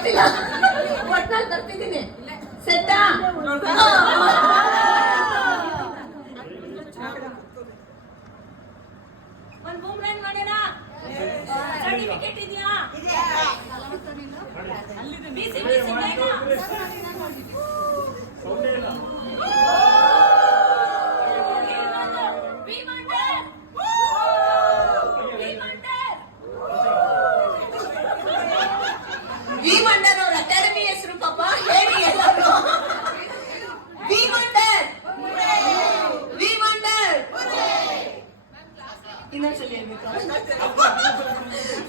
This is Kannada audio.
ಗೊತ್ತಿಲ್ಲ ಒಟ್ನಲ್ಲಿ ತರ್ತಿದ್ದೀನಿ ಸೆಟ್ಟಾ ಒಂದ್ ಬೂಮ್ ಲೈನ್ ಮಾಡೋಣ ಸರ್ಟಿಫಿಕೇಟ್ ಇದೆಯಾ ಬಿಸಿ ಬಿಸಿ ಬೇಗ